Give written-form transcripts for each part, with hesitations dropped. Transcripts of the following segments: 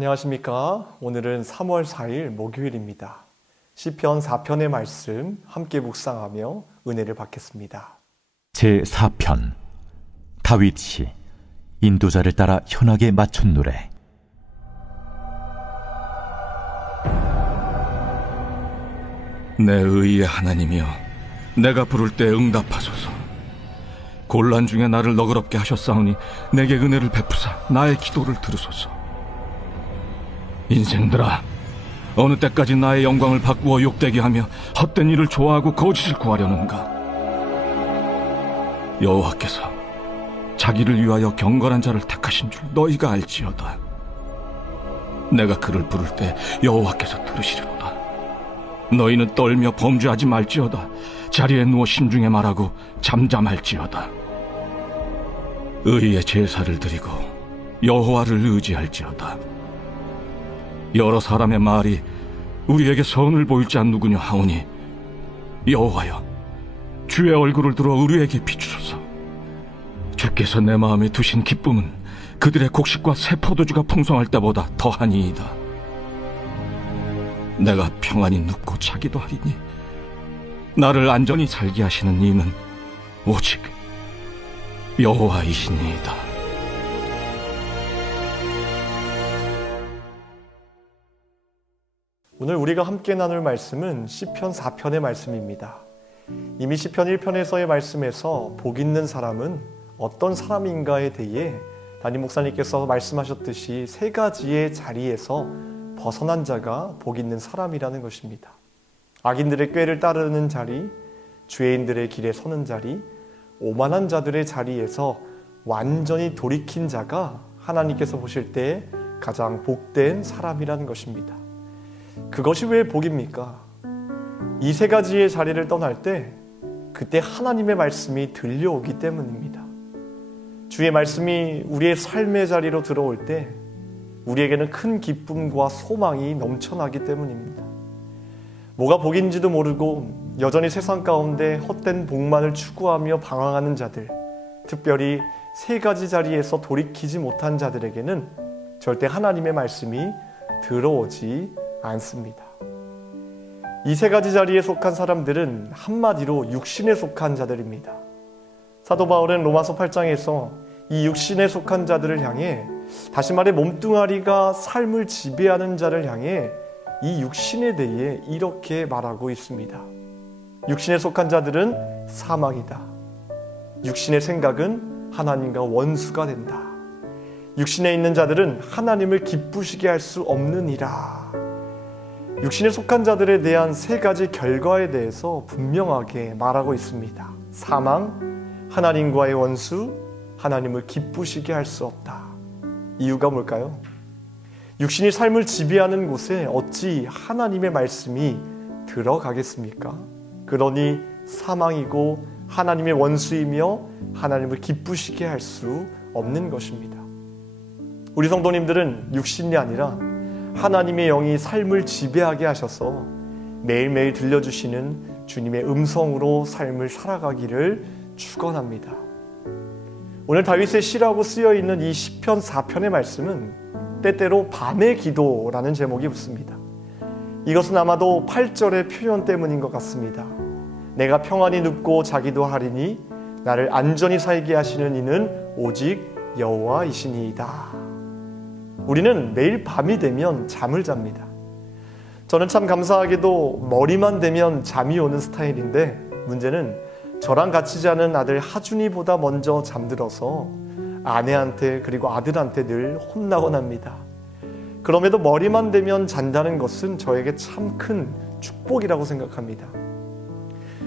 안녕하십니까. 오늘은 3월 4일 목요일입니다. 시편 4편의 말씀 함께 묵상하며 은혜를 받겠습니다. 제4편 다윗시 인도자를 따라 현악에 맞춘 노래. 내 의의 하나님이여, 내가 부를 때 응답하소서. 곤란 중에 나를 너그럽게 하셨사오니 내게 은혜를 베푸사 나의 기도를 들으소서. 인생들아, 어느 때까지 나의 영광을 바꾸어 욕되게 하며 헛된 일을 좋아하고 거짓을 구하려는가? 여호와께서 자기를 위하여 경건한 자를 택하신 줄 너희가 알지어다. 내가 그를 부를 때 여호와께서 들으시리로다. 너희는 떨며 범죄하지 말지어다. 자리에 누워 심중에 말하고 잠잠할지어다. 의의 제사를 드리고 여호와를 의지할지어다. 여러 사람의 말이 우리에게 선을 보일 자 누구냐 하오니, 여호와여, 주의 얼굴을 들어 우리에게 비추소서. 주께서 내 마음에 두신 기쁨은 그들의 곡식과 새 포도주가 풍성할 때보다 더하니이다. 내가 평안히 눕고 자기도 하리니 나를 안전히 살게 하시는 이는 오직 여호와이시니이다. 오늘 우리가 함께 나눌 말씀은 시편 4편의 말씀입니다. 이미 시편 1편에서의 말씀에서 복 있는 사람은 어떤 사람인가에 대해 담임 목사님께서 말씀하셨듯이 세 가지의 자리에서 벗어난 자가 복 있는 사람이라는 것입니다. 악인들의 꾀를 따르는 자리, 죄인들의 길에 서는 자리, 오만한 자들의 자리에서 완전히 돌이킨 자가 하나님께서 보실 때 가장 복된 사람이라는 것입니다. 그것이 왜 복입니까? 이 세 가지의 자리를 떠날 때 그때 하나님의 말씀이 들려오기 때문입니다. 주의 말씀이 우리의 삶의 자리로 들어올 때 우리에게는 큰 기쁨과 소망이 넘쳐나기 때문입니다. 뭐가 복인지도 모르고 여전히 세상 가운데 헛된 복만을 추구하며 방황하는 자들, 특별히 세 가지 자리에서 돌이키지 못한 자들에게는 절대 하나님의 말씀이 들어오지 않습니다. 이 세 가지 자리에 속한 사람들은 한마디로 육신에 속한 자들입니다. 사도 바울은 로마서 8장에서 이 육신에 속한 자들을 향해, 다시 말해 몸뚱아리가 삶을 지배하는 자를 향해 이 육신에 대해 이렇게 말하고 있습니다. 육신에 속한 자들은 사망이다. 육신의 생각은 하나님과 원수가 된다. 육신에 있는 자들은 하나님을 기쁘시게 할 수 없느니라. 육신에 속한 자들에 대한 세 가지 결과에 대해서 분명하게 말하고 있습니다. 사망, 하나님과의 원수, 하나님을 기쁘시게 할 수 없다. 이유가 뭘까요? 육신이 삶을 지배하는 곳에 어찌 하나님의 말씀이 들어가겠습니까? 그러니 사망이고 하나님의 원수이며 하나님을 기쁘시게 할 수 없는 것입니다. 우리 성도님들은 육신이 아니라 하나님의 영이 삶을 지배하게 하셔서 매일매일 들려주시는 주님의 음성으로 삶을 살아가기를 축원합니다. 오늘 다윗의 시라고 쓰여있는 이 시편 4편의 말씀은 때때로 밤의 기도라는 제목이 붙습니다. 이것은 아마도 8절의 표현 때문인 것 같습니다. 내가 평안히 눕고 자기도 하리니 나를 안전히 살게 하시는 이는 오직 여호와이시니이다. 우리는 매일 밤이 되면 잠을 잡니다. 저는 참 감사하게도 머리만 대면 잠이 오는 스타일인데, 문제는 저랑 같이 자는 아들 하준이보다 먼저 잠들어서 아내한테 그리고 아들한테 늘 혼나곤 합니다. 그럼에도 머리만 대면 잔다는 것은 저에게 참 큰 축복이라고 생각합니다.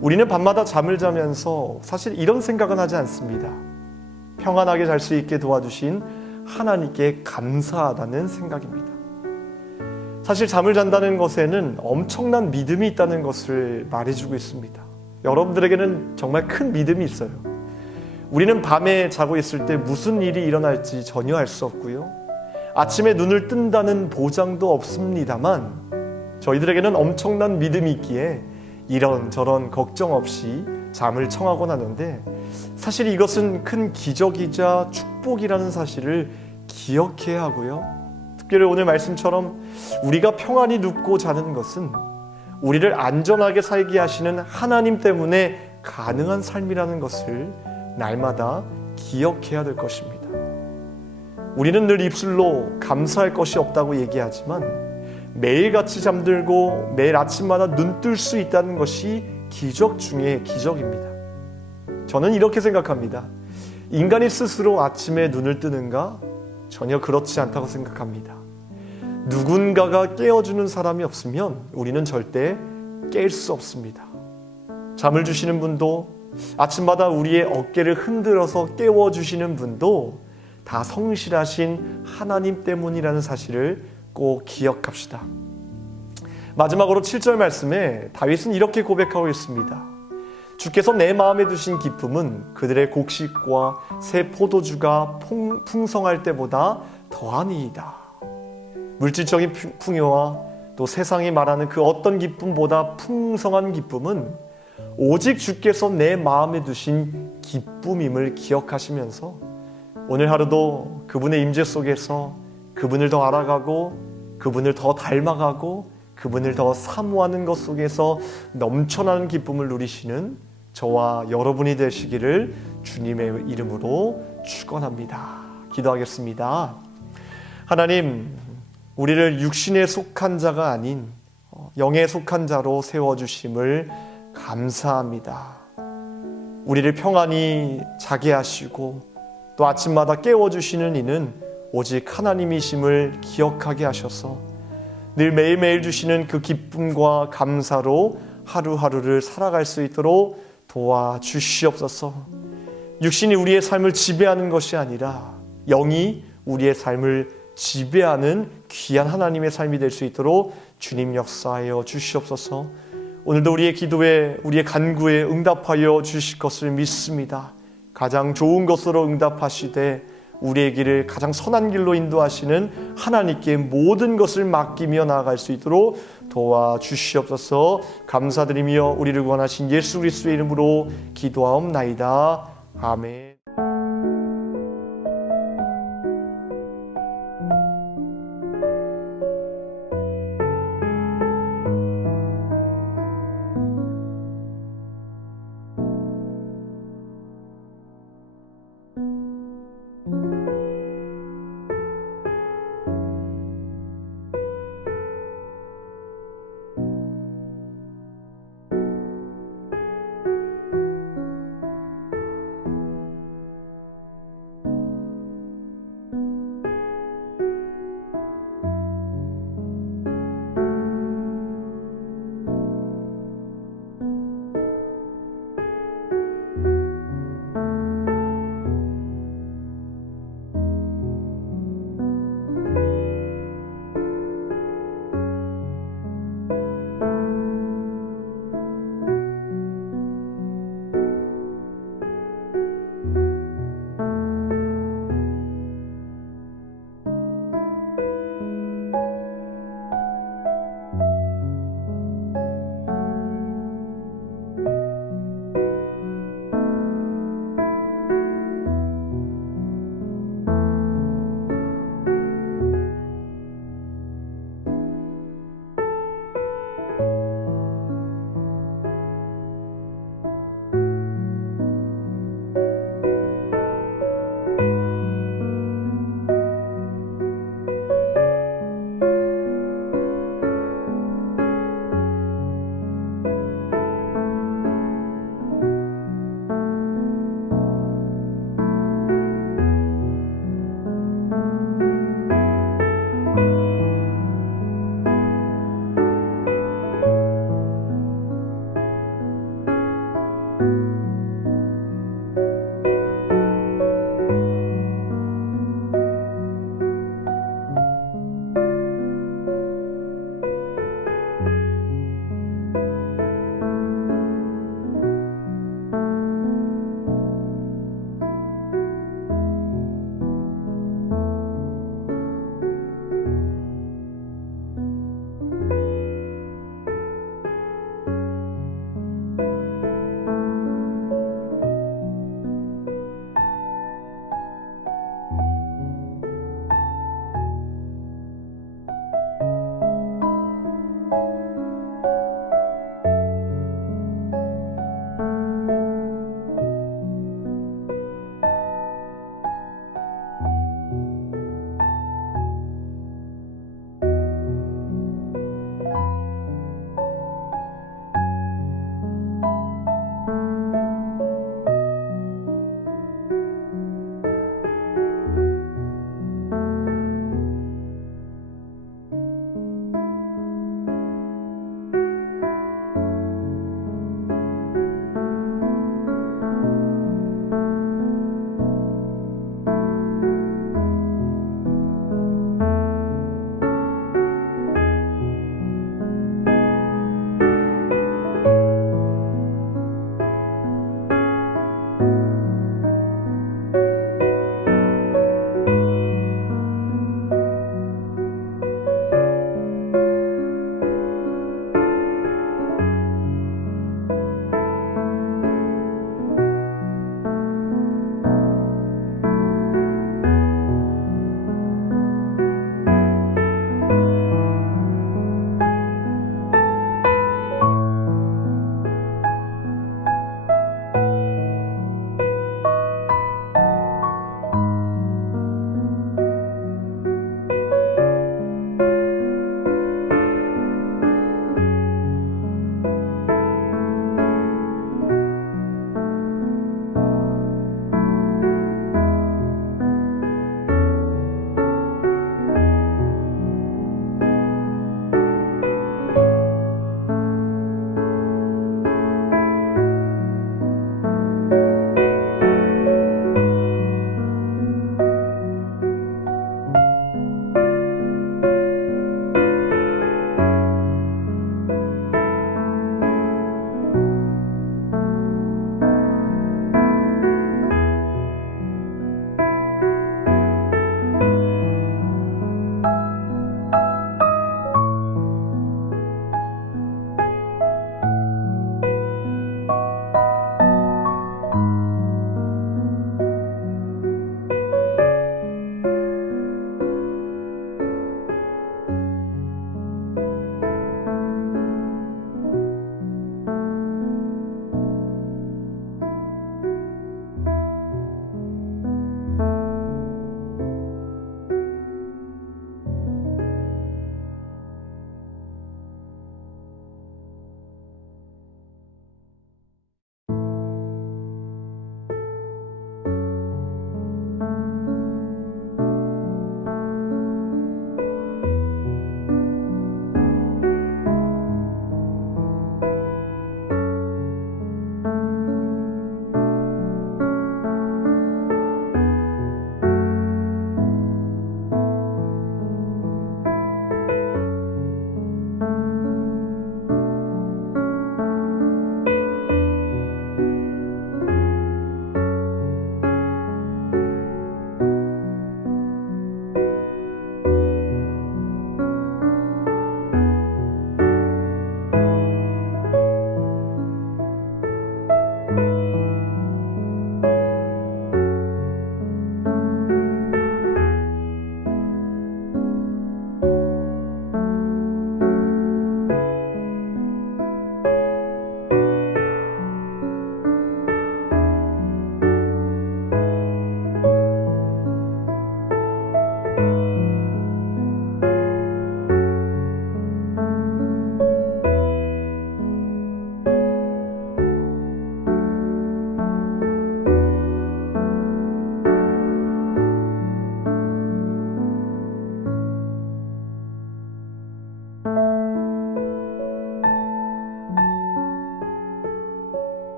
우리는 밤마다 잠을 자면서 사실 이런 생각은 하지 않습니다. 평안하게 잘 수 있게 도와주신 하나님께 감사하다는 생각입니다. 사실 잠을 잔다는 것에는 엄청난 믿음이 있다는 것을 말해주고 있습니다. 여러분들에게는 정말 큰 믿음이 있어요. 우리는 밤에 자고 있을 때 무슨 일이 일어날지 전혀 알 수 없고요. 아침에 눈을 뜬다는 보장도 없습니다만 저희들에게는 엄청난 믿음이 있기에 이런저런 걱정 없이 잠을 청하곤 하는데, 사실 이것은 큰 기적이자 축복이라는 사실을 기억해야 하고요. 특별히 오늘 말씀처럼 우리가 평안히 눕고 자는 것은 우리를 안전하게 살게 하시는 하나님 때문에 가능한 삶이라는 것을 날마다 기억해야 될 것입니다. 우리는 늘 입술로 감사할 것이 없다고 얘기하지만 매일같이 잠들고 매일 아침마다 눈 뜰 수 있다는 것이 기적 중에 기적입니다. 저는 이렇게 생각합니다. 인간이 스스로 아침에 눈을 뜨는가? 전혀 그렇지 않다고 생각합니다. 누군가가 깨워주는 사람이 없으면 우리는 절대 깰 수 없습니다. 잠을 주시는 분도, 아침마다 우리의 어깨를 흔들어서 깨워주시는 분도 다 성실하신 하나님 때문이라는 사실을 꼭 기억합시다. 마지막으로 7절 말씀에 다윗은 이렇게 고백하고 있습니다. 주께서 내 마음에 두신 기쁨은 그들의 곡식과 새 포도주가 풍성할 때보다 더하니이다. 물질적인 풍요와 또 세상이 말하는 그 어떤 기쁨보다 풍성한 기쁨은 오직 주께서 내 마음에 두신 기쁨임을 기억하시면서 오늘 하루도 그분의 임재 속에서 그분을 더 알아가고 그분을 더 닮아가고 그분을 더 사모하는 것 속에서 넘쳐나는 기쁨을 누리시는 저와 여러분이 되시기를 주님의 이름으로 축원합니다. 기도하겠습니다. 하나님, 우리를 육신에 속한 자가 아닌 영에 속한 자로 세워주심을 감사합니다. 우리를 평안히 자게 하시고 또 아침마다 깨워주시는 이는 오직 하나님이심을 기억하게 하셔서 늘 매일매일 주시는 그 기쁨과 감사로 하루하루를 살아갈 수 있도록 도와주시옵소서. 육신이 우리의 삶을 지배하는 것이 아니라 영이 우리의 삶을 지배하는 귀한 하나님의 삶이 될 수 있도록 주님 역사하여 주시옵소서. 오늘도 우리의 기도에 우리의 간구에 응답하여 주실 것을 믿습니다. 가장 좋은 것으로 응답하시되 우리의 길을 가장 선한 길로 인도하시는 하나님께 모든 것을 맡기며 나아갈 수 있도록 도와주시옵소서. 감사드리며 우리를 구원하신 예수 그리스도의 이름으로 기도하옵나이다. 아멘.